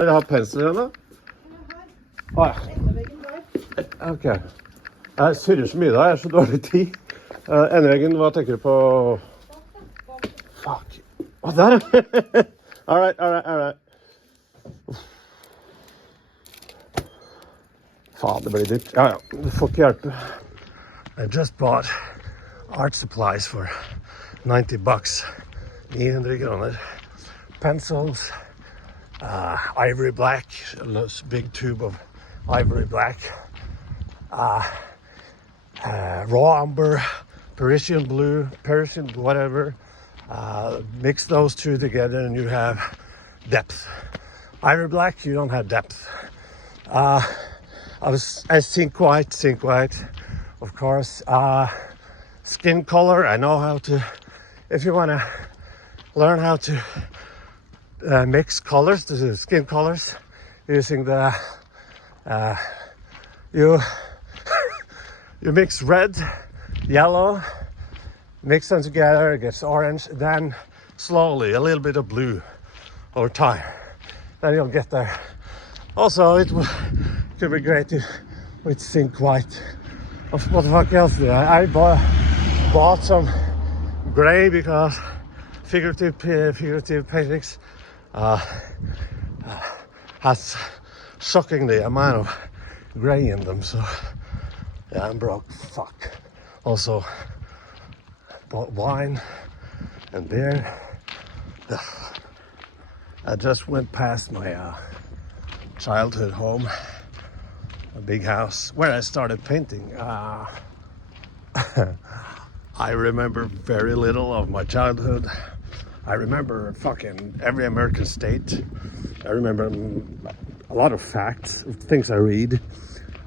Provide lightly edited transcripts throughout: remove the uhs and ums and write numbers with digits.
Dere har pensler ennå? Ok. Jeg surrer så mye da, jeg har så dårlig tid. Endeveggen, hva tenker du på? Fuck. Å, der! All right. Faen, det blir dyrt. Ja, du får ikke hjelpe. I just bought art supplies for $90. 900 kroner. Pencils, ivory black, a big tube of ivory black, raw umber, Parisian blue, whatever. Mix those two together and you have depth. Ivory black, you don't have depth. I think white, of course. Skin color, I know how to, if you want to learn how to mix colors, the skin colors, using the, you mix red, yellow, mix them together, it gets orange, then slowly a little bit of blue over time. Then you'll get there. Also, it could be great with zinc white. What the fuck else did I bought some gray because figurative paintings has shockingly amount of gray in them. So yeah, I'm broke. Fuck. Also bought wine and beer. I just went past my childhood home, a big house where I started painting. I remember very little of my childhood. I remember fucking every American state. I remember a lot of facts, things I read.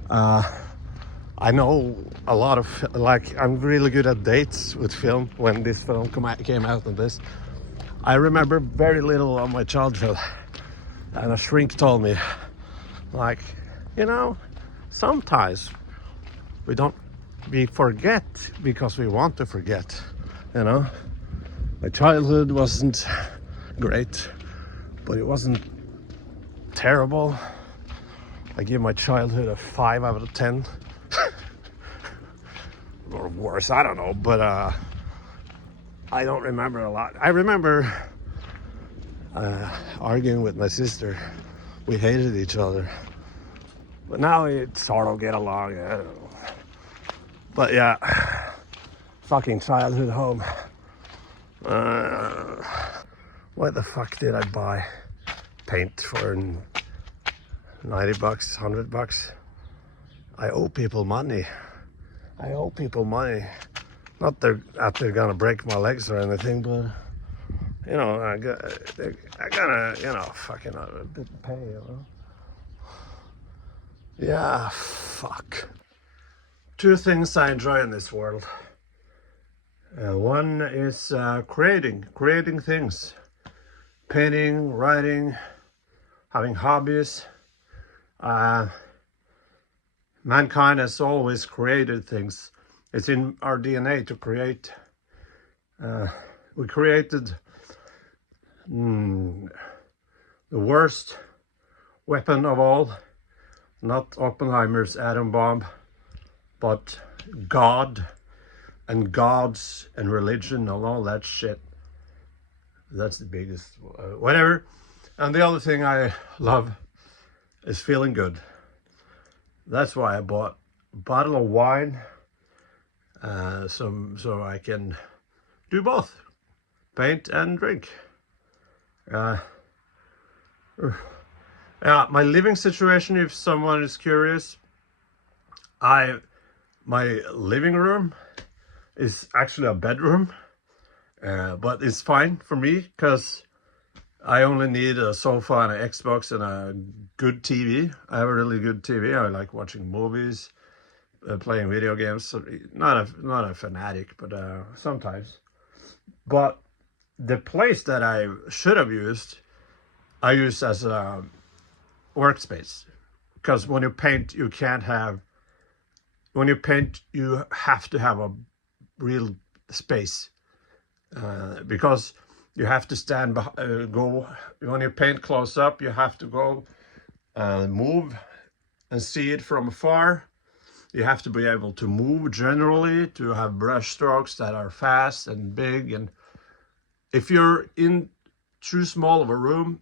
I know a lot of, like, I'm really good at dates with film. When this film came out and this, I remember very little of my childhood. And a shrink told me, like, you know, sometimes we forget because we want to forget, you know. My childhood wasn't great, but it wasn't terrible. I give my childhood a 5 out of 10. Or worse, I don't know, but I don't remember a lot. I remember arguing with my sister. We hated each other, but now we sort of get along. I don't know. But yeah, fucking childhood home. What the fuck did I buy? Paint for $90, $100. I owe people money. Not that they're gonna break my legs or anything, but you know, I gotta, you know, fucking pay, you know. Yeah, fuck. Two things I enjoy in this world. One is creating things, painting, writing, having hobbies. Mankind has always created things. It's in our DNA to create. We created the worst weapon of all, not Oppenheimer's atom bomb, but God and gods and religion and all that shit. That's the biggest, whatever. And the other thing I love is feeling good. That's why I bought a bottle of wine, so I can do both, paint and drink. Yeah, my living situation, if someone is curious, my living room is actually a bedroom, but it's fine for me because I only need a sofa and an Xbox and a good TV. I have a really good TV. I like watching movies, playing video games. So not a fanatic, but sometimes. But the place that I should have used, I use as a workspace. Because when you paint, you have to have a real space. Because You have to stand, go, when you paint close up, you have to go move and see it from afar. You have to be able to move generally, to have brush strokes that are fast and big. And if you're in too small of a room,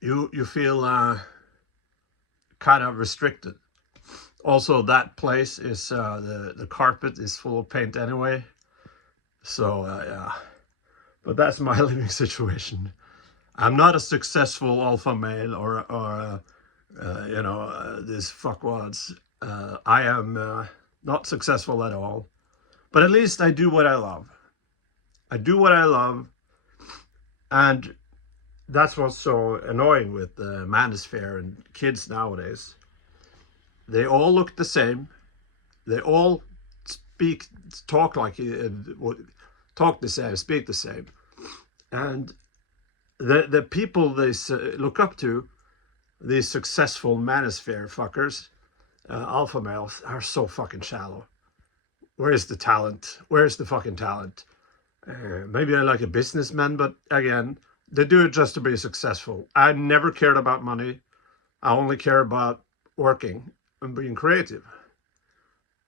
you feel kind of restricted. Also, that place is the carpet is full of paint anyway. So yeah, but that's my living situation. I'm not a successful alpha male or you know, these fuckwads. I am not successful at all. But at least I do what I love. I do what I love, and that's what's so annoying with the manosphere and kids nowadays. They all look the same. They all talk like, talk the same, speak the same. And the people they look up to, these successful manosphere fuckers, alpha males, are so fucking shallow. Where is the talent? Where's the fucking talent? Maybe I like a businessman, but again, they do it just to be successful. I never cared about money. I only care about working and being creative.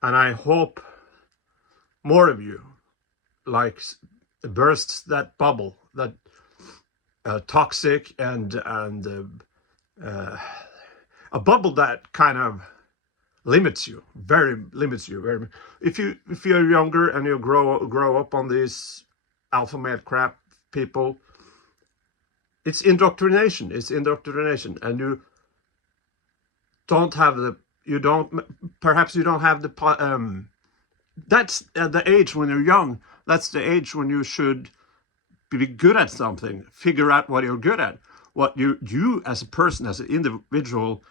And I hope more of you like bursts that bubble, that toxic and a bubble that kind of limits you, very limits you. Very, if you're younger and you grow up on these alpha male crap people, it's indoctrination. It's indoctrination, and you don't have the, perhaps you don't have the that's the age when you're young. That's the age when you should be good at something, figure out what you're good at, what you as a person, as an individual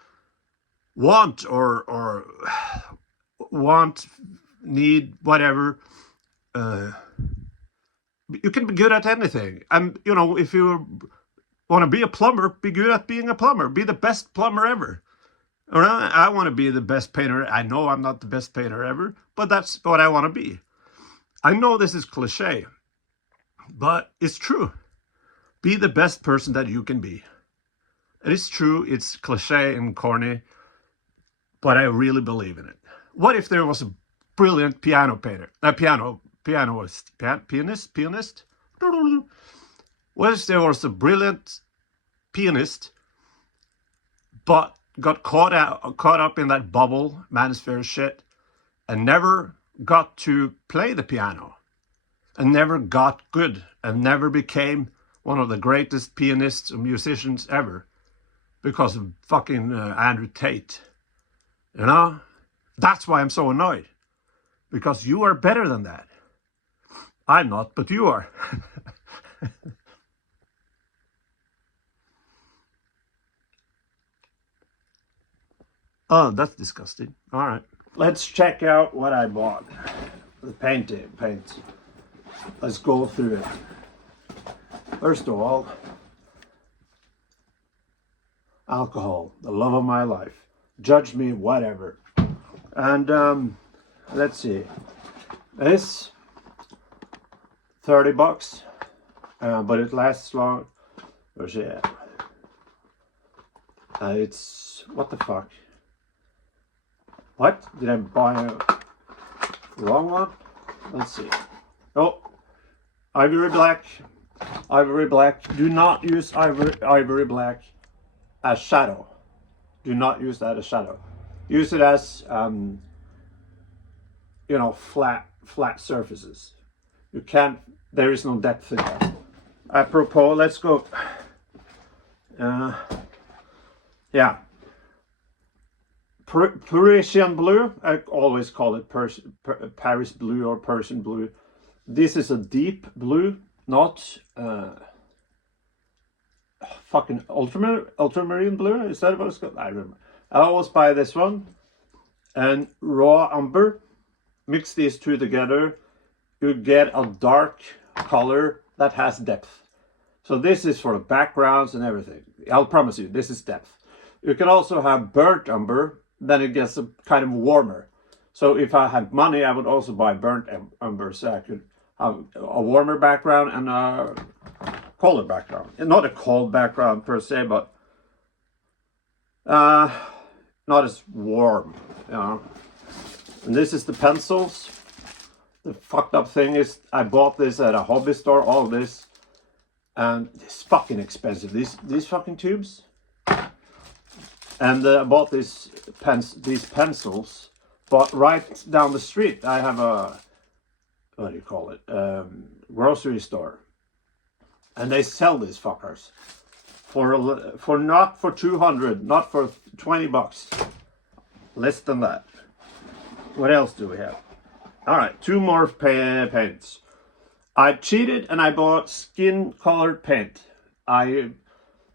want or want, need, whatever. You can be good at anything. And you know, if you want to be a plumber, be good at being a plumber, be the best plumber ever. Or I want to be the best painter. I know I'm not the best painter ever, but that's what I want to be. I know this is cliche, but it's true. Be the best person that you can be. It is true, it's cliche and corny, but I really believe in it. What if there was a brilliant piano painter, pianist? What if there was a brilliant pianist, but got caught up in that bubble, manosphere shit, and never got to play the piano, and never got good, and never became one of the greatest pianists or musicians ever because of fucking Andrew Tate. You know? That's why I'm so annoyed. Because you are better than that. I'm not, but you are. Oh, that's disgusting. All right. Let's check out what I bought. The paint. Let's go through it. First of all, alcohol, the love of my life. Judge me, whatever. And let's see. This, $30, but it lasts long. Where's it at? It's, what the fuck? What? Did I buy a wrong one? Let's see. Oh, Ivory Black. Ivory Black. Do not use Ivory Black as shadow. Do not use that as shadow. Use it as, you know, flat surfaces. You can't, there is no depth in that. Apropos, let's go. Yeah. Parisian blue, I always call it Paris blue or Persian blue. This is a deep blue, not fucking ultramarine blue. Is that what it's called? I remember. I always buy this one. And raw umber. Mix these two together. You get a dark color that has depth. So this is for the backgrounds and everything. I'll promise you, this is depth. You can also have burnt umber. Then it gets a kind of warmer. So if I had money, I would also buy burnt umber so I could have a warmer background and a colored background. And not a cold background per se, but not as warm, you know. And this is the pencils. The fucked up thing is I bought this at a hobby store, all this, and it's fucking expensive. These fucking tubes. And I bought these pencils, but right down the street I have a, what do you call it, grocery store, and they sell these fuckers for not for 200, not for 20 bucks, less than that. What else do we have? All right, 2 more paints. I cheated and I bought skin colored paint.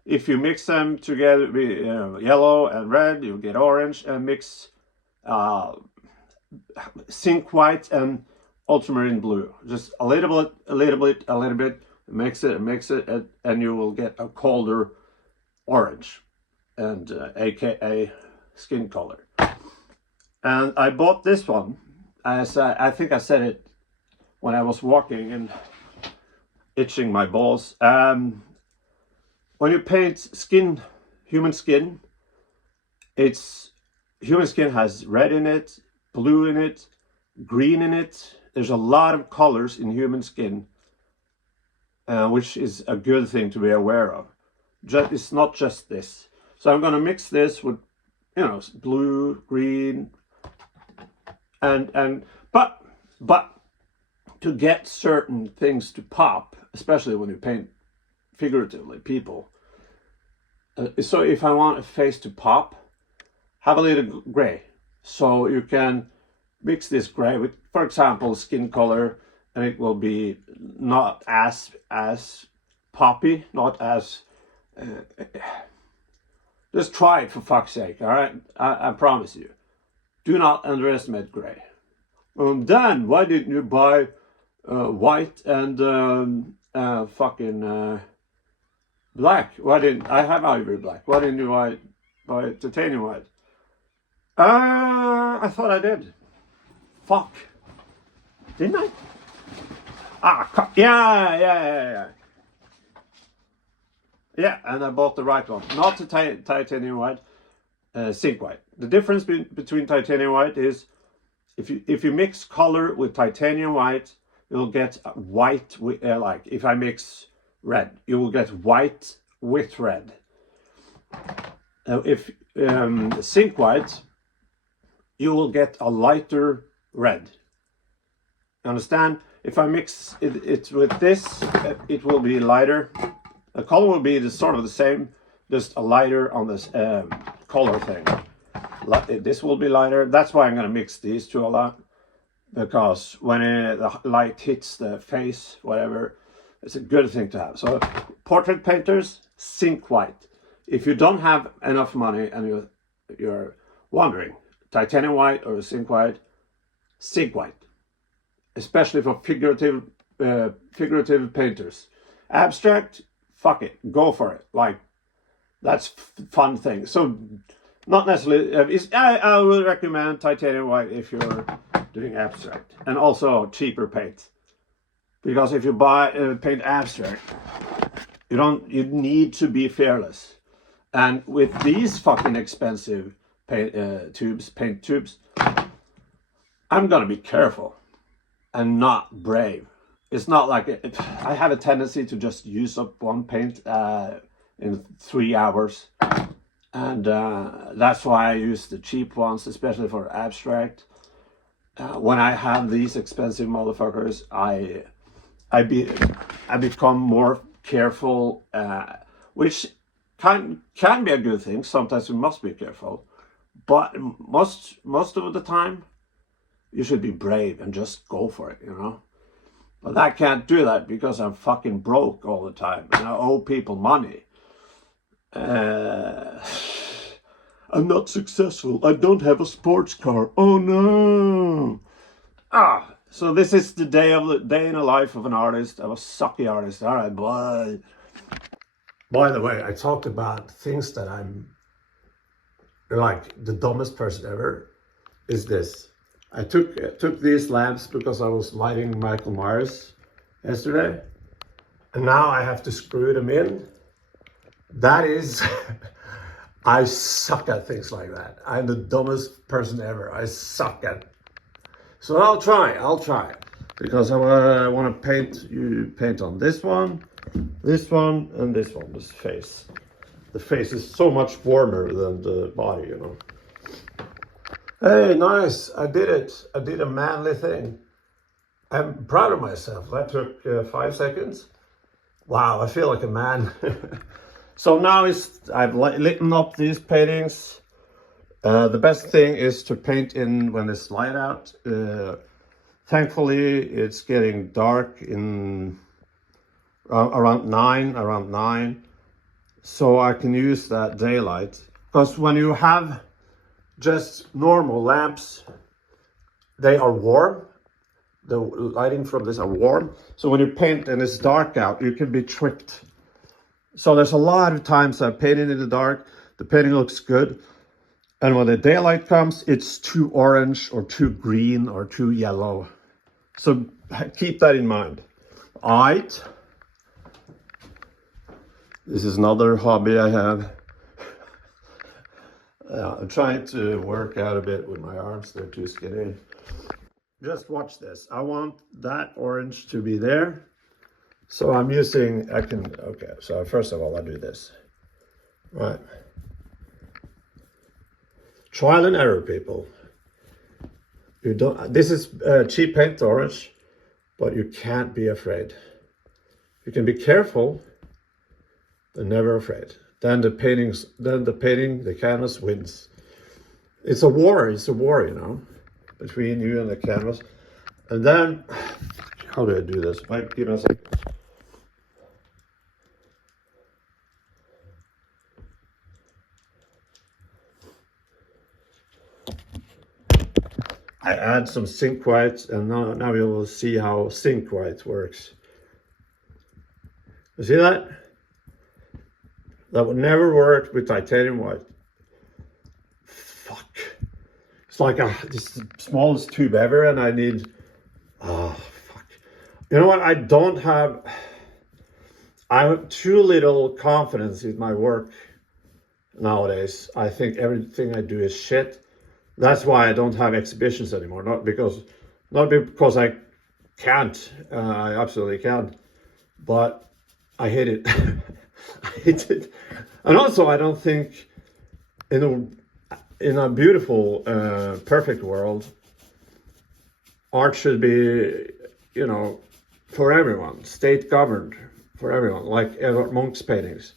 If you mix them together, yellow and red, you get orange, and mix zinc white and ultramarine blue. Just a little bit, mix it, and you will get a colder orange, and aka skin color. And I bought this one, as I think I said it when I was walking and itching my balls. When you paint skin, human skin, human skin has red in it, blue in it, green in it. There's a lot of colors in human skin, which is a good thing to be aware of. It's not just this. So I'm gonna mix this with, you know, blue, green, but to get certain things to pop, especially when you paint figuratively people. So if I want a face to pop, have a little gray. So you can mix this gray with, for example, skin color, and it will be not as poppy, not as... just try it for fuck's sake, all right? I promise you. Do not underestimate gray. Dan, why didn't you buy white and black? Why didn't I have ivory black? Why didn't you buy titanium white? I thought I did. Fuck. Didn't I? Yeah. Yeah, and I bought the right one. Not the titanium white, zinc white. The difference between titanium white is if you mix color with titanium white, you'll get white with, like if I mix red, you will get white with red. If zinc white, you will get a lighter red. Understand? If I mix it with this, it will be lighter. The color will be sort of the same, just a lighter on this color thing. This will be lighter. That's why I'm going to mix these two a lot, because when the light hits the face, whatever, it's a good thing to have. So portrait painters, zinc white. If you don't have enough money and you're wondering, titanium white or zinc white, especially for figurative painters. Abstract, fuck it, go for it. Like, that's fun thing. So not necessarily, I would recommend titanium white if you're doing abstract, and also cheaper paint. Because if you buy paint abstract, you need to be fearless. And with these fucking expensive paint tubes, I'm gonna be careful and not brave. It's not like I have a tendency to just use up one paint in 3 hours, and that's why I use the cheap ones, especially for abstract. When I have these expensive motherfuckers, I become more careful, which can be a good thing. Sometimes we must be careful, but most of the time, you should be brave and just go for it, you know. But I can't do that because I'm fucking broke all the time and I owe people money. I'm not successful. I don't have a sports car. Oh no! So this is the day in the life of an artist, of a sucky artist. All right, bye. By the way, I talked about things that I'm like the dumbest person ever. Is this? I took these lamps because I was lighting Michael Myers yesterday, And now I have to screw them in. That is, I suck at things like that. I'm the dumbest person ever. I suck at. So I'll try. Because I want to paint on this one, and this one, this face. The face is so much warmer than the body, you know. Hey, nice, I did it. I did a manly thing. I'm proud of myself. That took 5 seconds. Wow, I feel like a man. So now I've lit up these paintings. The best thing is to paint in when it's light out. Thankfully, it's getting dark in around 9. So I can use that daylight. Because when you have just normal lamps, they are warm. The lighting from this are warm. So when you paint and it's dark out, you can be tricked. So there's a lot of times I've painted in the dark, the painting looks good. And when the daylight comes, it's too orange or too green or too yellow. So keep that in mind. Alright. This is another hobby I have. I'm trying to work out a bit with my arms, they're too skinny. Just watch this. I want that orange to be there. So I'm using, okay, so first of all, I do this. Right. Trial and error, people. This is cheap paint orange, but you can't be afraid. You can be careful, but never afraid. Then the canvas wins. It's a war, you know, between you and the canvas. And then, how do I do this? Give me a second. I add some zinc white, and now you will see how zinc white works. You see that? That would never work with titanium white. Fuck. It's like this is the smallest tube ever, and I need, oh, fuck. You know what, I have too little confidence in my work nowadays. I think everything I do is shit. That's why I don't have exhibitions anymore. Not because I can't. I absolutely can't. But I hate it. I hate it. And also, I don't think in a beautiful, perfect world, art should be, you know, for everyone, state governed for everyone, like Edvard Munch's paintings.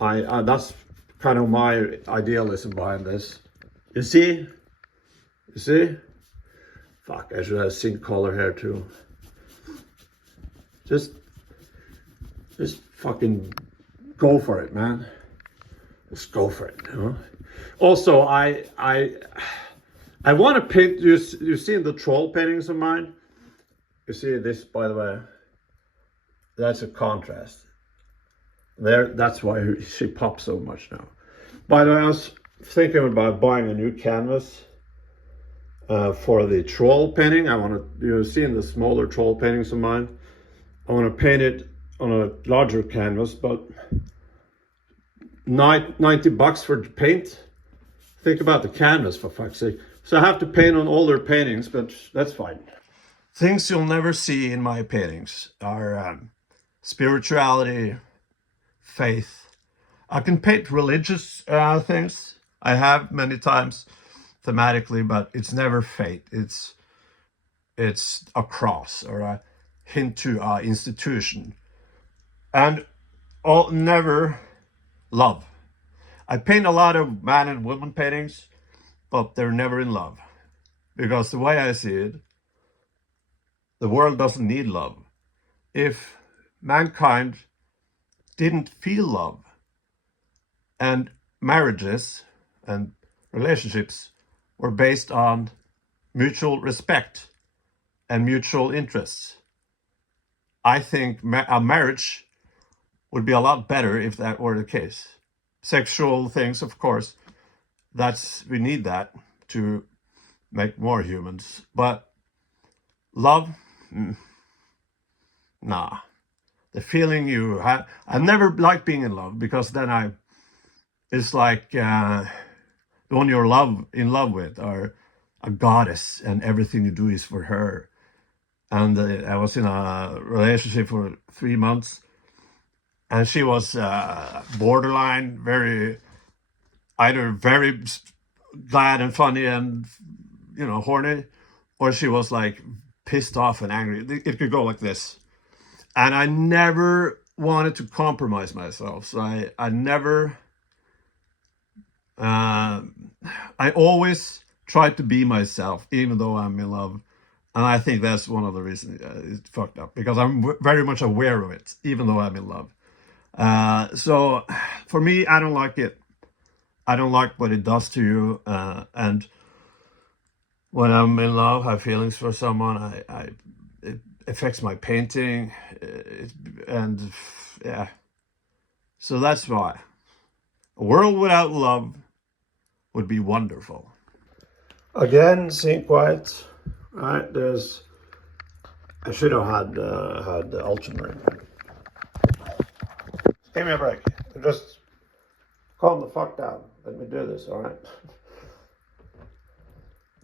That's kind of my idealism behind this. You see? Fuck, I should have zinc color here too. Just fucking go for it, man. Just go for it, you know? Also, I want to paint, you've seen the troll paintings of mine? You see this, by the way? That's a contrast. That's why she pops so much now. By the way, I was thinking about buying a new canvas for the troll painting. You've seen the smaller troll paintings of mine. I want to paint it on a larger canvas, but $90 for the paint. Think about the canvas, for fuck's sake. So I have to paint on older paintings, but that's fine. Things you'll never see in my paintings are spirituality, faith. I can paint religious things. I have many times thematically, but it's never faith. It's a cross or a hint to our institution. And never love. I paint a lot of man and woman paintings, but they're never in love. Because the way I see it, the world doesn't need love. If mankind didn't feel love, and marriages and relationships were based on mutual respect and mutual interests, I think a marriage would be a lot better if that were the case. Sexual things, of course, we need that to make more humans. But love, nah. the feeling you have. I never liked being in love because then it's like the one you're in love with are a goddess and everything you do is for her. And I was in a relationship for 3 months, and she was borderline, either very glad and funny and horny, or she was like pissed off and angry. It could go like this, and I never wanted to compromise myself, so I never. I always tried to be myself, even though I'm in love. And I think that's one of the reasons it's fucked up, because I'm very much aware of it, even though I'm in love. So for me, I don't like it. I don't like what it does to you. And when I'm in love, have feelings for someone, it affects my painting. And yeah. So that's why. A world without love would be wonderful. Again, Sync White. Right, I should have had the ultramarine. Give me a break. Just calm the fuck down. Let me do this, all right?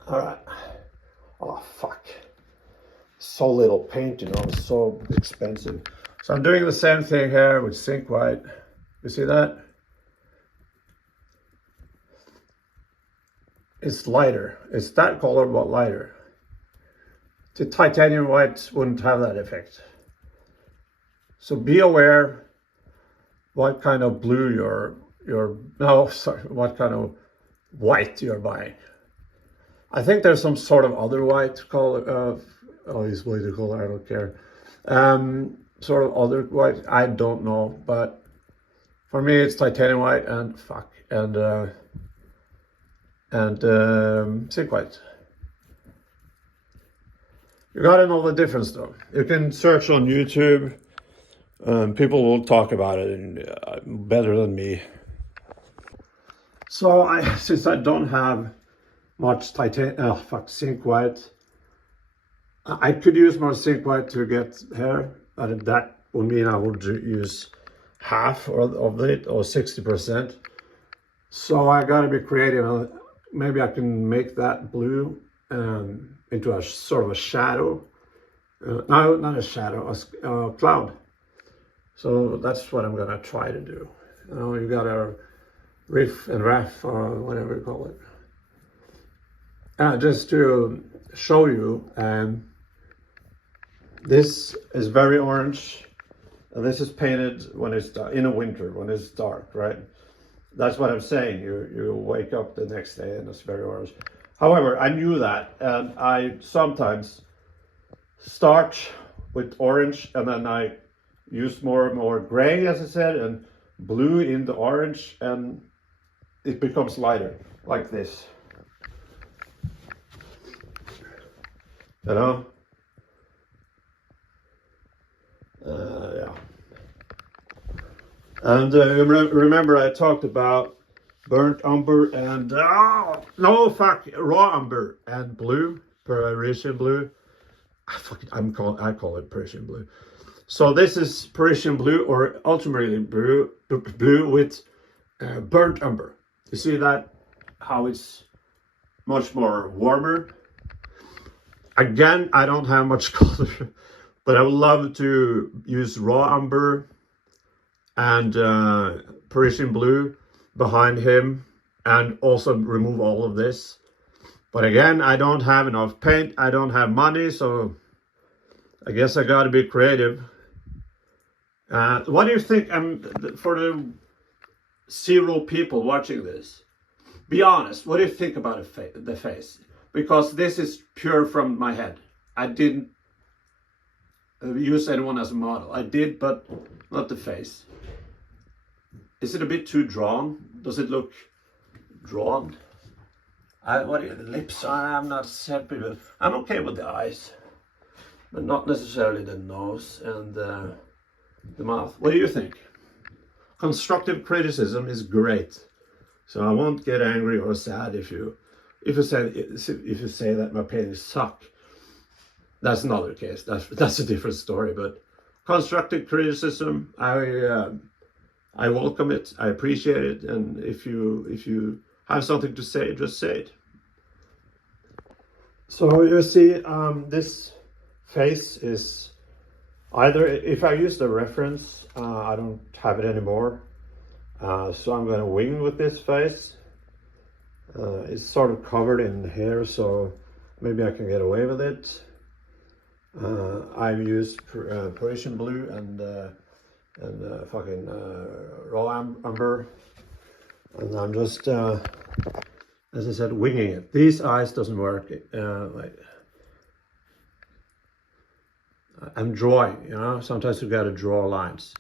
All right. Oh, fuck. So little paint, it's so expensive. So I'm doing the same thing here with Sync White. You see that? It's lighter. It's that color, but lighter. The titanium white wouldn't have that effect. So be aware what kind of blue what kind of white you're buying. I think there's some sort of other white color. It's way too color. I don't care. Sort of other white. I don't know, but for me it's titanium white and Sync White. You gotta know the difference though. You can search on YouTube. People will talk about it better than me. So since I don't have much Sync White, I could use more Sync White to get hair, but that would mean I would use half of it, or 60%. So I gotta be creative. Maybe I can make that blue into a sort of a shadow. No, not a shadow, a cloud. So that's what I'm gonna try to do. You gotta riff and raff, or whatever you call it. Just to show you, this is very orange. And this is painted when it's in the winter, when it's dark, right? That's what I'm saying. You wake up the next day and it's very orange. However, I knew that, and I sometimes start with orange, and then I use more and more gray, as I said, and blue in the orange, and it becomes lighter, like this. Yeah. And remember I talked about burnt umber and raw umber and blue, Parisian blue. I call it Parisian blue. So this is Parisian blue, or ultramarine blue with burnt umber. You see that, how it's much more warmer. Again, I don't have much color, but I would love to use raw umber and Parisian blue behind him, and also remove all of this. But again, I don't have enough paint, I don't have money, so I guess I gotta be creative. What do you think, for the 0 people watching this, be honest, what do you think about the face? Because this is pure from my head. I didn't use anyone as a model. I did, but not the face. Is it a bit too drawn? Does it look drawn? The lips? I'm not happy with. I'm okay with the eyes, but not necessarily the nose and the mouth. What do you think? Constructive criticism is great, so I won't get angry or sad if you say that my paintings suck. That's another case. That's a different story. But constructive criticism, I welcome it. I appreciate it. And if you have something to say, just say it. So you see, this face is either, if I use the reference, I don't have it anymore. So I'm gonna wing with this face. It's sort of covered in hair, so maybe I can get away with it. I've used Parisian blue and fucking raw umber, and I'm just, as I said, winging it. These eyes doesn't work. Like I'm drawing, you know. Sometimes you got to draw lines,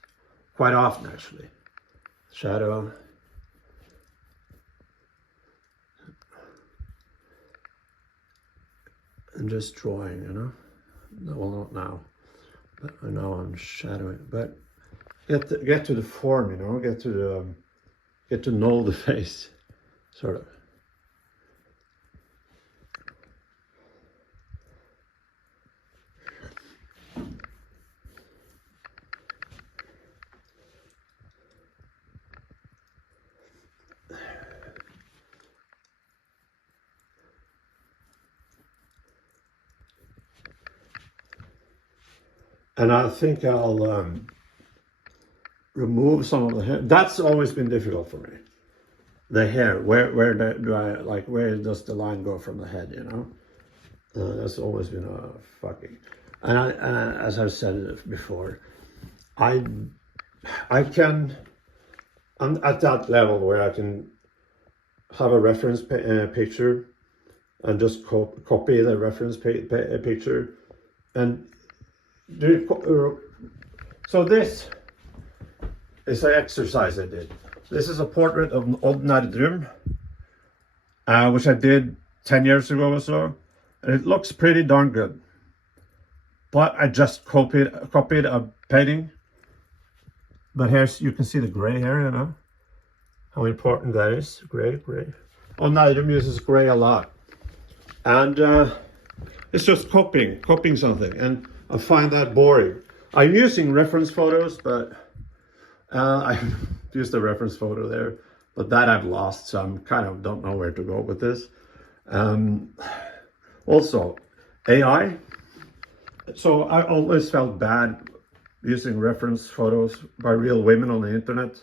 quite often actually. Shadow. I'm just drawing, you know. Well, not now, but now I'm shadowing. But get to the form, you know. Get to know the face, sort of. And I think I'll remove some of the hair. That's always been difficult for me. The hair, where do I, like, where does the line go from the head, you know? That's always been a fucking, and as I've said before, I can, I'm at that level where I can have a reference picture and just copy the reference picture and do. So this is an exercise I did. This is a portrait of Odd Nerdrum, which I did 10 years ago or so. And it looks pretty darn good. But I just copied a painting. But here's, you can see the gray here, you know. How important that is. Gray. Odd Nerdrum uses gray a lot. And it's just copying something. And I find that boring. I'm using reference photos, but I used a reference photo there, but that I've lost, so I'm kind of don't know where to go with this. Also, AI. So I always felt bad using reference photos by real women on the internet.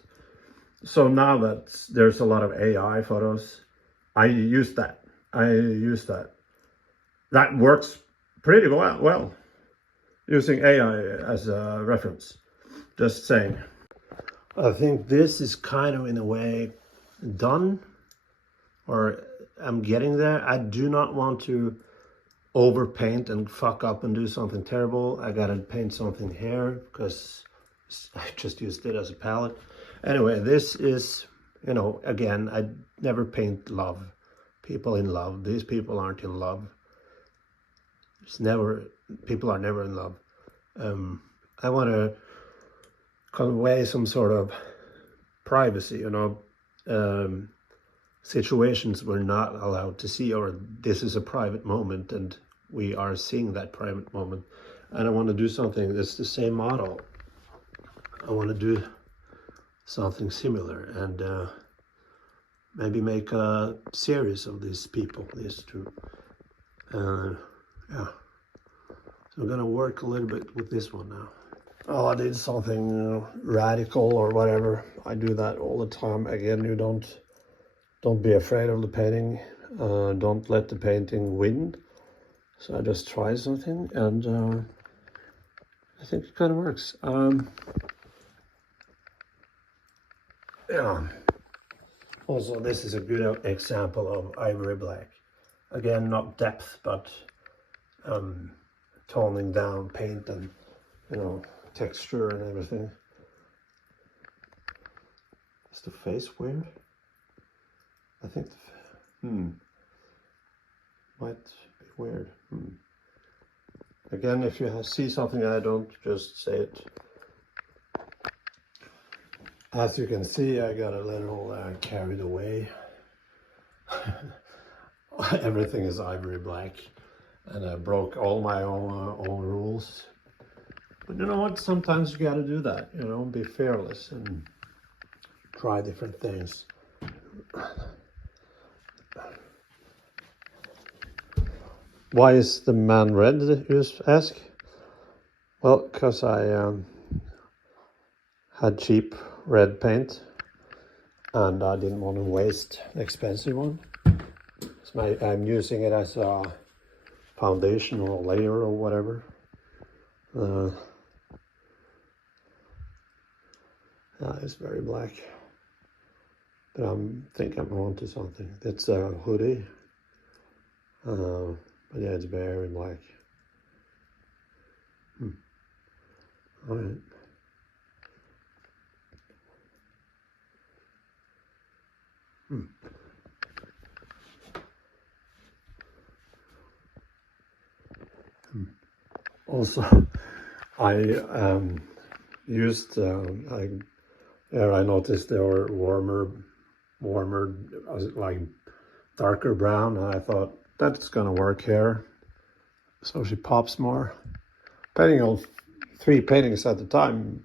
So now that there's a lot of AI photos, I use that. That works pretty well. Using AI as a reference. Just saying. I think this is kind of in a way done, or I'm getting there. I do not want to overpaint and fuck up and do something terrible. I gotta paint something here because I just used it as a palette. Anyway, this is, you know, again, I never paint love. People in love. These people aren't in love. People are never in love. I want to convey some sort of privacy, you know, situations we're not allowed to see, or this is a private moment and we are seeing that private moment. And I want to do something that's the same model. I want to do something similar and maybe make a series of these people, these two. Yeah. So I'm gonna work a little bit with this one now. Oh, I did something radical or whatever. I do that all the time. Again, you don't be afraid of the painting. Don't let the painting win. So I just try something, and I think it kind of works. Yeah. Also, this is a good example of ivory black. Again, not depth, but toning down paint and, you know, texture and everything. Is the face weird? I think might be weird. Again, if you see something I don't, just say it. As you can see, I got a little carried away. Everything is ivory black, and I broke all my own rules. But you know what? Sometimes you gotta do that, you know, be fearless and try different things. Why is the man red, you ask? Well, because I had cheap red paint and I didn't want to waste the expensive one. So I'm using it as a foundation or a layer or whatever. It's very black. But I think I'm onto something. That's a hoodie. But yeah, it's very black. All right. Also, I used I noticed they were warmer, like darker brown, and I thought that's gonna work here. So she pops more. Painting on 3 paintings at a time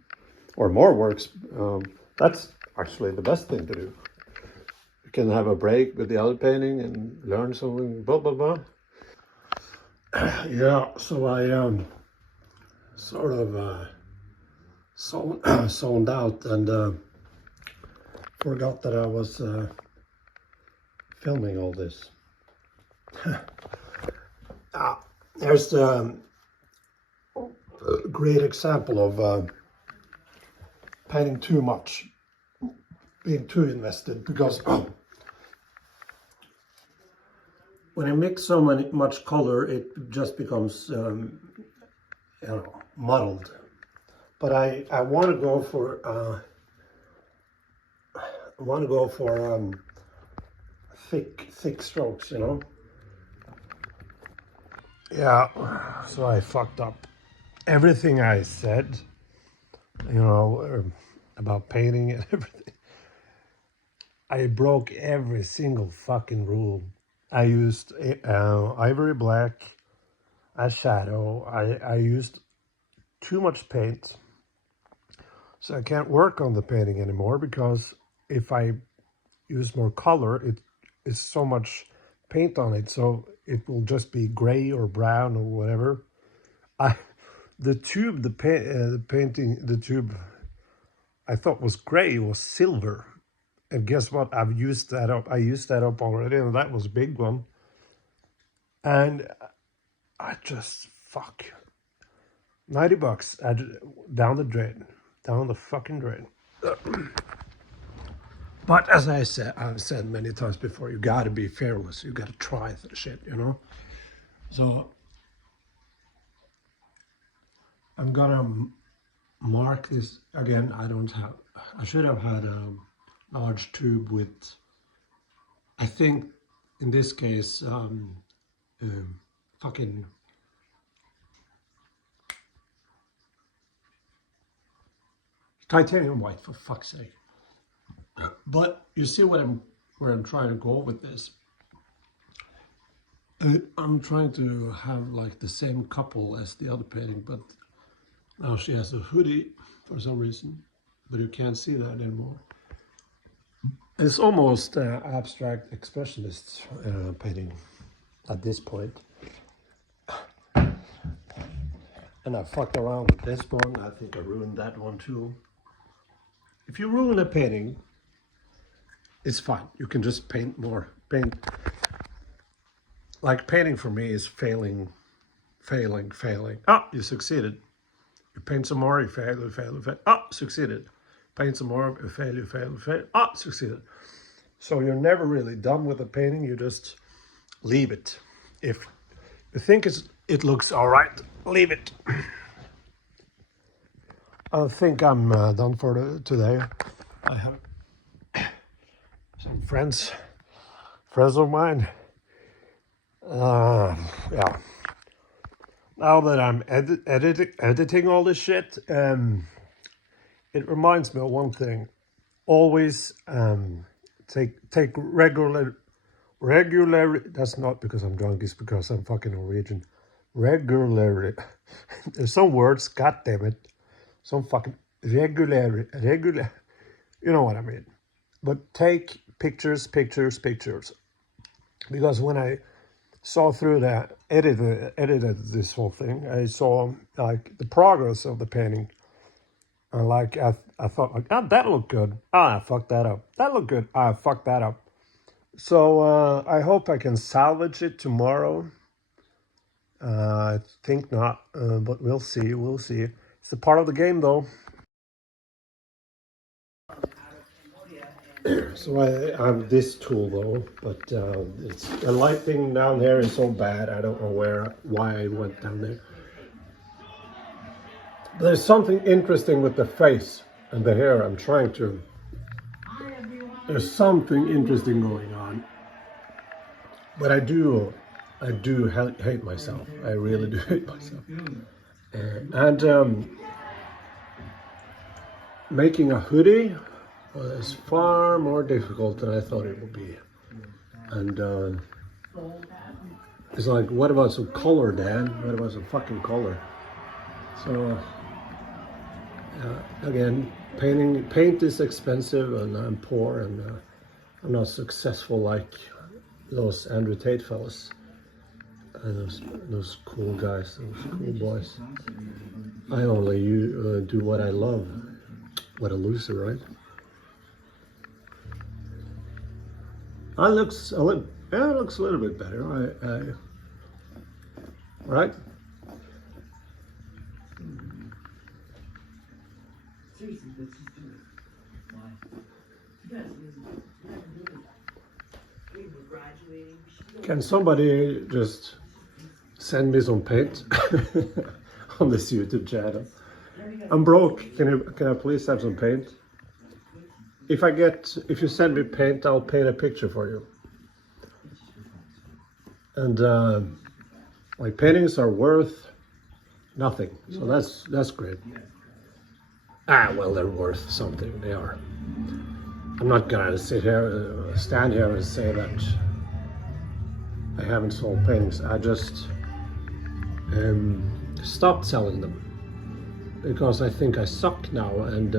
or more works. That's actually the best thing to do. You can have a break with the other painting and learn something. Blah blah blah. Yeah, so I sort of zoned out and forgot that I was filming all this. There's a great example of painting too much, being too invested, because when I mix so much color, it just becomes muddled. But I want to go for thick strokes, you know. Yeah, so I fucked up everything I said, you know, about painting and everything. I broke every single fucking rule. I used ivory black as shadow. I used too much paint. So I can't work on the painting anymore because if I use more color, it is so much paint on it, so it will just be gray or brown or whatever. The tube, the painting, the tube I thought was gray was silver, and guess what? I've used that up. I used that up already, and that was a big one. And I just fuck $90 down the drain, down the fucking drain. But as I've said many times before, you gotta be fearless. You gotta try the shit, you know. So I'm gonna mark this again. I should have had a large tube with, I think in this case, fucking titanium white, for fuck's sake. But you see where I'm trying to go with this. I'm trying to have like the same couple as the other painting, but now she has a hoodie for some reason, but you can't see that anymore. It's almost abstract expressionist painting at this point. And I fucked around with this one. I think I ruined that one too. If you ruin a painting, it's fine. You can just paint more. Like painting for me is failing. Ah, you succeeded. You paint some more, you fail. Ah, succeeded. Paint some more, you fail. Ah, succeeded. So you're never really done with the painting. You just leave it. If you think it looks all right, leave it. I think I'm done for today. I have some friends of mine. Yeah. Now that I'm editing all this shit, it reminds me of one thing. Always take regular. That's not because I'm drunk. It's because I'm fucking Norwegian. regularly. There's some words, god damn it, some fucking regular. You know what I mean. But take pictures, pictures, pictures. Because when I saw through that, edited this whole thing, I saw like the progress of the painting. And like I thought like, oh, that looked good. Ah, I fucked that up. That looked good. Ah, I fucked that up. So I hope I can salvage it tomorrow. I think not, but we'll see. We'll see. It's a part of the game, though. So I have this tool though, but it's the lighting down there is so bad. I don't know why I went down there. There's something interesting with the face and the hair. I'm trying to. There's something interesting going on, but I do hate myself. I really do hate myself. And making a hoodie was far more difficult than I thought it would be. And it's like, what about some color, Dan? What about some fucking color? So again, paint is expensive, and I'm poor, and I'm not successful like those Andrew Tate fellas, and those cool guys, those cool boys. I only do what I love. What a loser, right? It looks a little bit better. Right? Can somebody just send me some paint on this YouTube channel? I'm broke. Can I please have some paint? If you send me paint, I'll paint a picture for you. And my paintings are worth nothing, so that's great. Well, they're worth something. They are. I'm not gonna stand here and say that I haven't sold paintings. I just stopped selling them because I think I suck now, and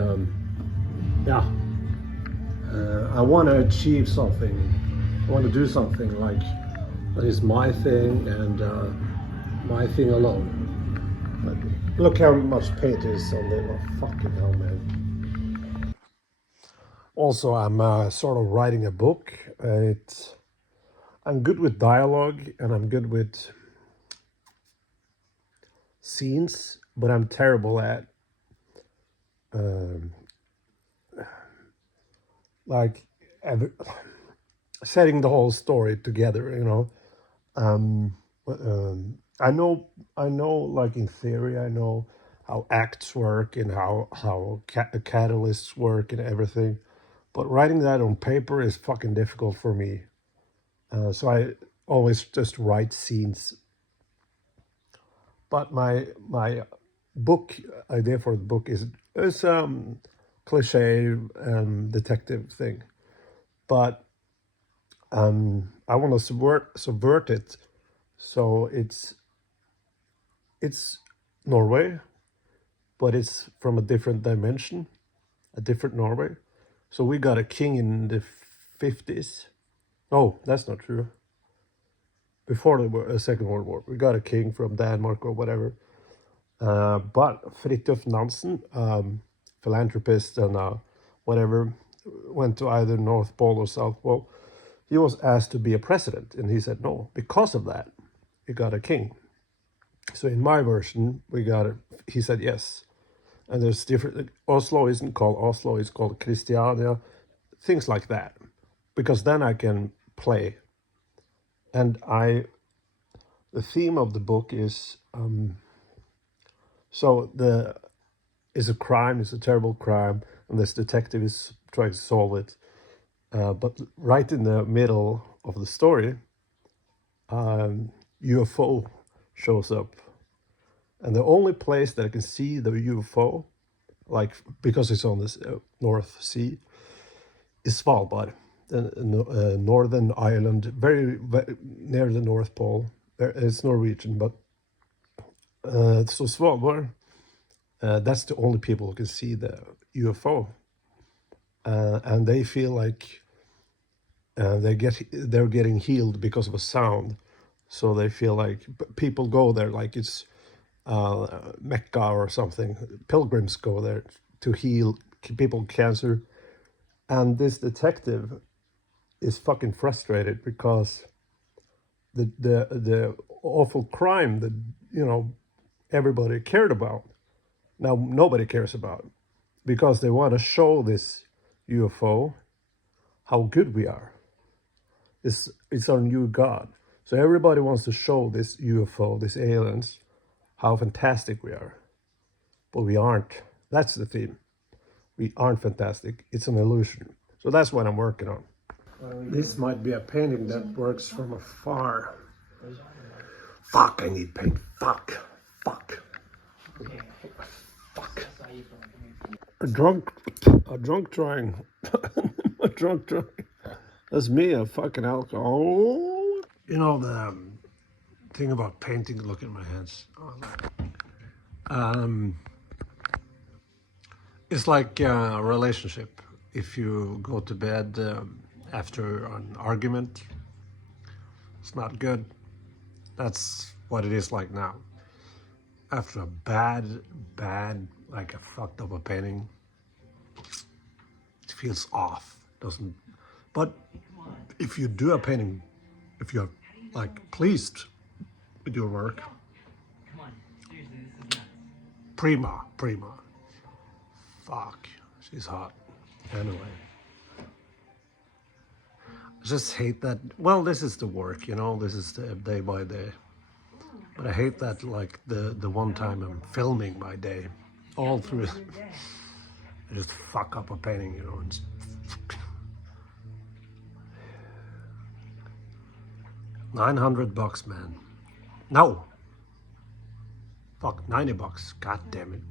I want to achieve something. I want to do something like that is my thing and my thing alone. But look how much paint is on the fucking hell, man. Also, I'm sort of writing a book. I'm good with dialogue and I'm good with scenes, but I'm terrible at like setting the whole story together. I know, like in theory, I know how acts work and how catalysts work and everything, but writing that on paper is fucking difficult for me. So I always just write scenes. But my book idea for the book is cliche detective thing, but I want to subvert it, so it's Norway, but it's from a different dimension, a different Norway. So we got a king in the 50s. Oh, that's not true. Before the Second World War, we got a king from Denmark or whatever. But Fridtjof Nansen, philanthropist and whatever, went to either North Pole or South Pole. He was asked to be a president, and he said no. Because of that, we got a king. So in my version, he said yes. And there's different. Oslo isn't called Oslo; it's called Christiania, things like that. Because then I can play. And the theme of the book is it's a crime, it's a terrible crime, and this detective is trying to solve it. But right in the middle of the story, UFO shows up, and the only place that I can see the UFO, like because it's on this North Sea, is Svalbard, the northern island, very near the North Pole. It's Norwegian, but So Svalbard, that's the only people who can see the UFO, and they feel like they're getting healed because of a sound. So they feel like people go there like it's Mecca or something. Pilgrims go there to heal people with cancer, and this detective is fucking frustrated because the awful crime that everybody cared about now nobody cares about because they want to show this UFO how good we are. It's our new god. So everybody wants to show this UFO, these aliens, how fantastic we are. But we aren't. That's the theme. We aren't fantastic. It's an illusion. So that's what I'm working on. This might be a painting that works from afar. Fuck, I need paint. Fuck. Fuck. Fuck. A drunk trying. A drunk trying. That's me, a fucking alcohol. You know the thing about painting, look at my hands. It's like a relationship. If you go to bed after an argument, it's not good. That's what it is like now. After a bad, like a fucked up a painting, it feels off, doesn't. But if you do a painting, if you're like pleased with your work, prima. Fuck, she's hot. Anyway, I just hate that. Well, this is the work, this is the day by day. But I hate that, like the one time I'm filming by day, all through. I just fuck up a painting, and $900, man. No. Fuck, $90. God damn it.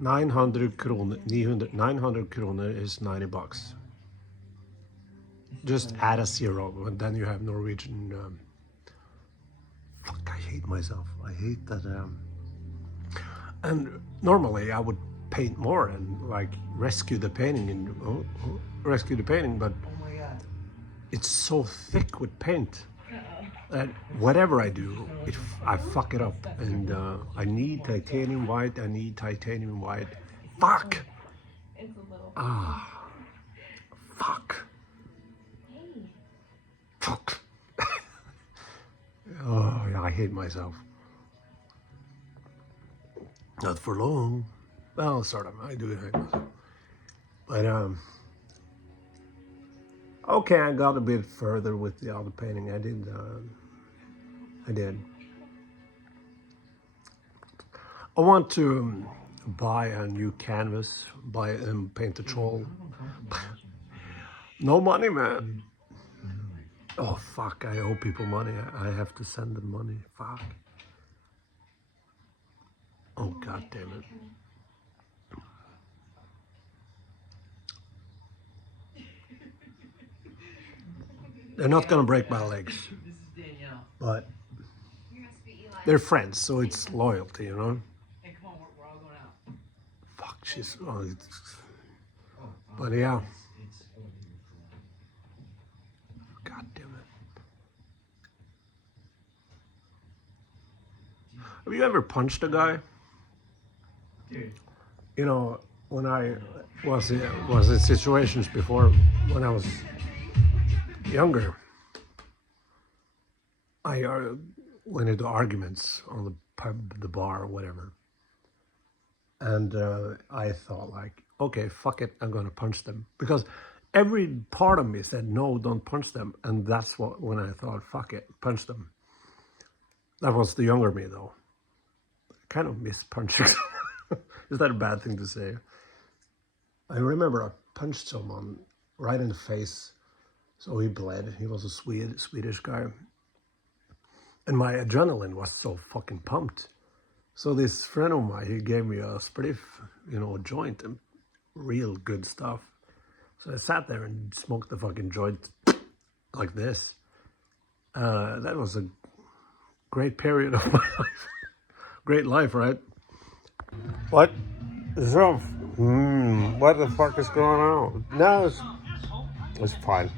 900 kroner. 900 kroner is $90. Just add a zero, and then you have Norwegian. Fuck, I hate myself. I hate that. And normally I would paint more and like rescue the painting but it's so thick with paint that whatever I do, I fuck it up. And I need titanium white. Fuck. Fuck. Fuck. Oh, yeah, I hate myself. Not for long. Well, sort of. I do hate myself. But, okay, I got a bit further with the other painting. I did. I want to buy a new canvas, paint a troll. No money, man. Oh, fuck, I owe people money. I have to send them money. Fuck. Oh, god damn it. They're not gonna break my legs. But they're friends, so it's loyalty, Fuck, she's... but yeah. God damn it. Have you ever punched a guy? When I was in situations before, when I was younger, I went into arguments on the pub, the bar, whatever. And I thought like, okay, fuck it, I'm gonna punch them. Because every part of me said, no, don't punch them. And that's when I thought, fuck it, punch them. That was the younger me though. I kind of miss punching. Is that a bad thing to say? I remember I punched someone right in the face. So he bled. He was a Swedish guy. And my adrenaline was so fucking pumped. So this friend of mine, he gave me a spliff, a joint, and real good stuff. So I sat there and smoked the fucking joint like this. That was a great period of my life. Great life, right? What? So, what the fuck is going on? No, it's fine.